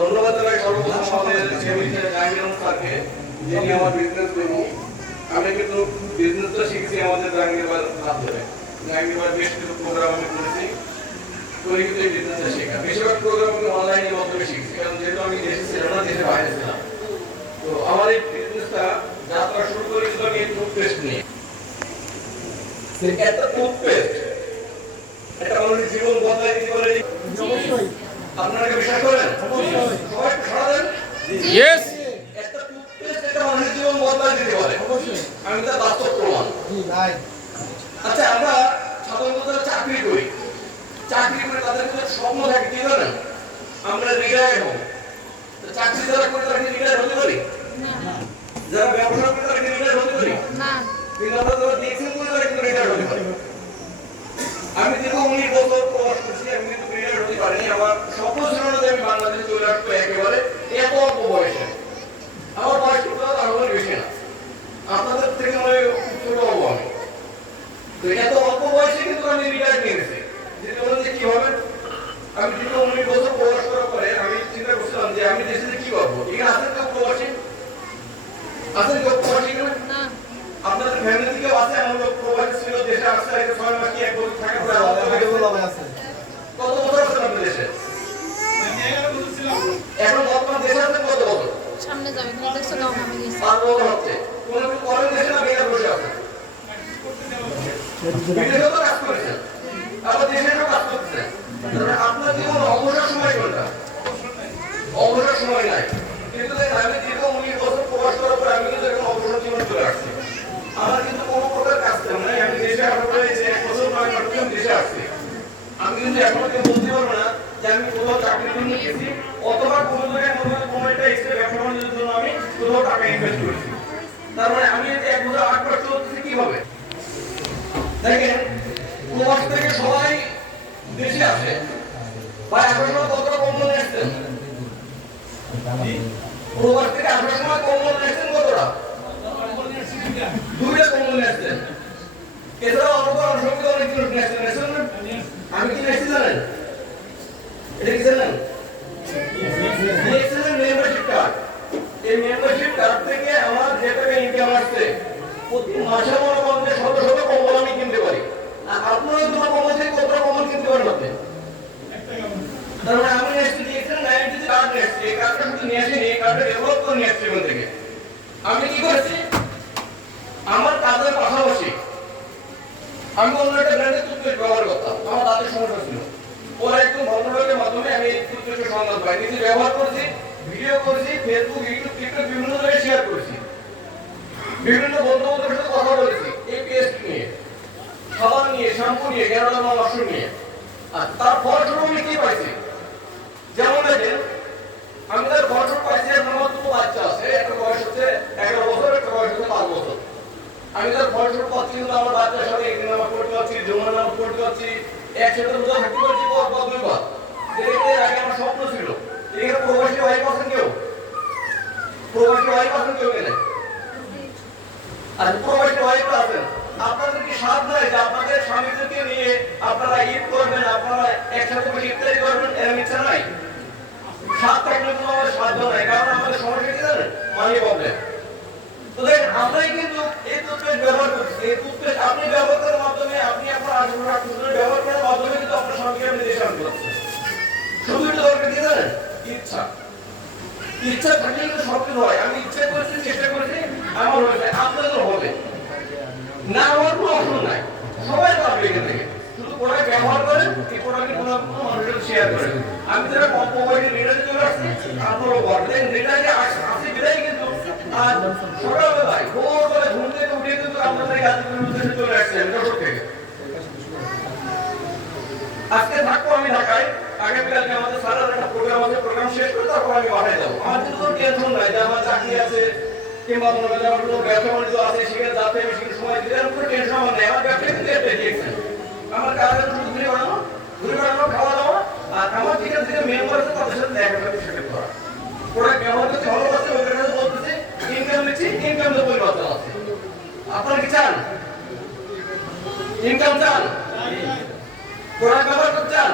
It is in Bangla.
ধন্যবাদ জানাই সর্বপ্রথম আমাদের স্যারকে, যিনি আমার বিজনেস দেবো। আমি কিন্তু বিজনেসটা শিখেছি আমাদের জাহাঙ্গীরবার হাত ধরে। জাহাঙ্গীরবার বেশ কিছু প্রোগ্রাম আমি করেছি, করে কিন্তু এই বিজনেসটা শেখা। বেশিরভাগ প্রোগ্রাম আমি অনলাইনের মাধ্যমে শিখছি, কারণ যেহেতু আমি দেশে ছিলাম না, দেশের বাইরে ছিলাম। তো আমার এই বিজনেসটা যাত্রা শুরু করেছিল আমি এই টুথপেস্ট নিয়ে। একটা টুথপেস্ট একটা মানুষের জীবন বদলায় দিতে পারে। আপনারা কি বিশ্বাস করেন? সবাই একটু সাড়া দেন। ইয়েস। একটা টুথপেস্ট একটা মানুষের জীবন বদলায় দিতে পারে, আমি তার বাস্তব প্রমাণ। আচ্ছা, আমরা সাধারণত চাকরি করি, চাকরি করে তাদের কোনো স্বপ্ন থাকে, কি জানেন? আমরা রিটায়ার হব। চাকরি যারা করে তারা কি রিটায়ার হতে পারি? যারা ব্যবসা করে তারা কি রিটায়ার হতে পারি? কিন্তু আমরা যারা দেখছেন করে তারা কিন্তু রিটায়ার হতে পারি। আমি দীর্ঘ 19 বছর প্রবাস করছি, আমি কিন্তু রিটায়ার হতে পারিনি। আমার স্বপ্ন ছিল না যে আমি বাংলাদেশে চলে আসবো একেবারে এত অল্প বয়সে। আমার বয়স কিন্তু আর অনেক বেশি না, আপনাদের থেকে মনে ছোট হবো আমি। তো এত অল্প বয়সে কিন্তু আমি রিটায়ার নিয়ে গেছি। যেটা বলেন যে কি হবে, আমি দীর্ঘ 19 বছর প্রবাস করার পরে আমি চিন্তা করছিলাম যে আমি দেশে কি করবো। এখানে আছেন কেউ প্রবাসী? আছেন কেউ প্রবাসী? আপনাদের ফ্যামিলি কেউ আছে এমন লোক প্রবাসী ছিল, দেশে আসছে 6 মাস কি 1 বছর থাকে? কত বছর আছেন আপনি দেশে? এখন বর্তমান দেশে আছেন কত বছর? সামনে যাবে দেখছো দাও আমি গেছি 5 বছর হচ্ছে। কোন কিছু করেন দেশে না বেকার বসে আছেন? বিদেশেও তো কাজ করেছেন, আবার দেশেও কাজ করতেছেন। আপনার জীবন অবসর সময় কোনটা? অবসর সময় নাই। কিন্তু আমি দীর্ঘ 19 বছর প্রবাস করার পর আমি কিন্তু এখন অবসর জীবন চলে আসছি। আমার কিন্তু কোনো প্রকার কাজ নাই। আমি দেশে আসার পরে যে 1 বছর 9 মাস আমি দেশে আসছি। আমি কিন্তু এখনো কেউ বলতে পারবো না যে আমি কোথাও চাকরির জন্য গেছি অথবা কোনো জায়গায় কোনো একটা এক্সট্রা ব্যবসা বাণিজ্যের জন্য আমি কোথাও টাকা ইনভেস্ট করেছি। তার মানে আমি যদি 1 বছর 8 মাস চলতেছি কি হবে? দেখেন, প্রবাস থেকে সবাই দেশে আসে। ভাই আপনার সময় কতটা কম্বল নিয়েছেন? প্রবাস থেকে আসার সময় কম্বল নিয়েছেন কতটা? 2টা কম্বল নিয়েছেন। এছাড়াও অনেক অনেক জিনিস নিয়েছেন। আমি কি নিয়েছি জানেন? এটা কি জানেন? Membership card. এই মেম্বারশিপ কার্ড থেকে আমার যে টাকা ইনকাম আসছে প্রতি মাসে মনে করেন যে 100 কম্বল আমি কিনতে পারি। আর আপনারা দুটো কম্বল থেকে কতটা কম্বল কিনতে পারেন আপনি? তার মানে আমি নেক্সট দিয়েছেন 90 কার্ড নেক্সট। এই কার্ডটা শুধু নিয়ে আসেনি, এই কার্ডটা ডেভেলপ করে নিয়ে আসছি এখান থেকে। আমি কি করেছি? আমার কাজের পাশাপাশি আমি অন্য একটা ব্র্যান্ডের টুথপেস্ট ব্যবহার করতাম, আমার দাঁতের সমস্যা ছিল। পরে একদম ভদ্রলোকের মাধ্যমে আমি এই টুথপেস্টের সন্ধান পাই, নিজে ব্যবহার করেছি, ভিডিও করেছি, ফেসবুক, ইউটিউব, টিকটক বিভিন্ন জায়গায় শেয়ার করেছি। বিভিন্ন বন্ধু-বান্ধবের সাথে কথা বলেছি এই পেস্ট নিয়ে, সাবান নিয়ে, শ্যাম্পু নিয়ে, ক্যানোলা মাশরুম নিয়ে। আর তার ফলস্বরূপ আমি কি পাইছি? যেমন দেখেন, আমি তার ফলস্বরূপ পাইছি আমার দুটো বাচ্চা আছে, একটা বয়স হচ্ছে 11 বছর, একটা বয়স হচ্ছে 5 বছর। আমি তার ফলস্বরূপ পাচ্ছি কিন্তু আমার বাচ্চার সাথে একদিন নামাজ পড়তে পারছি, জুমার নামাজ পড়তে পারছি, একসাথে রোজা থাকতে পারছি, দুইবার। এর আগে আমার স্বপ্ন ছিল। এখানে প্রবাসী ওয়াইফ আছেন কেউ? প্রবাসী ওয়াইফ আছেন কেউ এখানে? আর প্রবাসী ওয়াইফ আছেন, আপনাদের কি সাধ নাই যে আপনাদের স্বামীদেরকে নিয়ে আপনারা ঈদ করবেন, আপনারা একসাথে বসে ইফতারি করবেন? এর ইচ্ছা নাই? সাধ থাকলে কোনো আমাদের সাধ্য নাই, কারণ আমাদের সমস্যা কি জানেন? Money problem. তো দেখেন, আমরাই কিন্তু এই টুথপেস্ট ব্যবহার করছি। এই টুথপেস্ট আপনি ব্যবহার করার মাধ্যমে, আপনি আপনার আশেপাশে টুথপেস্ট ব্যবহার করার মাধ্যমে কিন্তু আপনার স্বামীকে আপনি দেশে আনতে পারছেন। শুধু এটা দরকার কি জানেন? ইচ্ছা। ইচ্ছা থাকলে কিন্তু সবকিছু হয়। আমি ইচ্ছা করেছি, চেষ্টা করেছি, আমার হয়েছে, আপনাদের হবে না। আমার কোনো অপশন নাই, সবাই পারবে এখান থেকে। শুধু প্রোডাক্ট ব্যবহার করেন, এই প্রোডাক্ট কোনো মানুষের শেয়ার করেন। আমি যারা কম মোবাইলে রিটার্নে চলে আসছি, আপনারও পারবেন। রিটার্নে আসি বিদায় কিন্তু আর সকালবেলায় ভোরবেলায় ঘুম থেকে উঠে কিন্তু আপনাদের গাজীপুরের উদ্দেশ্যে চলে আসছেন যশোর থেকে। আজকে থাকবো আমি ঢাকায়, আগামীকালকে আমাদের সারার একটা প্রোগ্রাম আছে, প্রোগ্রাম শেষ করে তারপর আমি বাসায় যাবো। আমার কিন্তু কোনো টেনশন নাই যে আমার চাকরি আছে কিংবা মনে করেন আমার কোনো ব্যবসা বাণিজ্য আছে, সেখানে যাতে আমি সেখানে সময় দিতে এরকম কোনো টেনশন আমার নেই। আমার ব্যবসা কিন্তু একটাই দেখছেন, আমার কাজের শুধু ঘুরে বেড়ানো, খাওয়া দাওয়া, আর আমার যেখান থেকে মেম্বার আছে তাদের সাথে দেখা সাক্ষাৎ করা। প্রোডাক্ট ব্যবহার করতে ভালোবাসে, ওদের কাছে বলতেছে ইনকাম নিচ্ছি, ইনকাম তো পরিবর্তন আছে। আপনারা কি চান? ইনকাম চান, প্রোডাক্ট ব্যবহার করতে চান।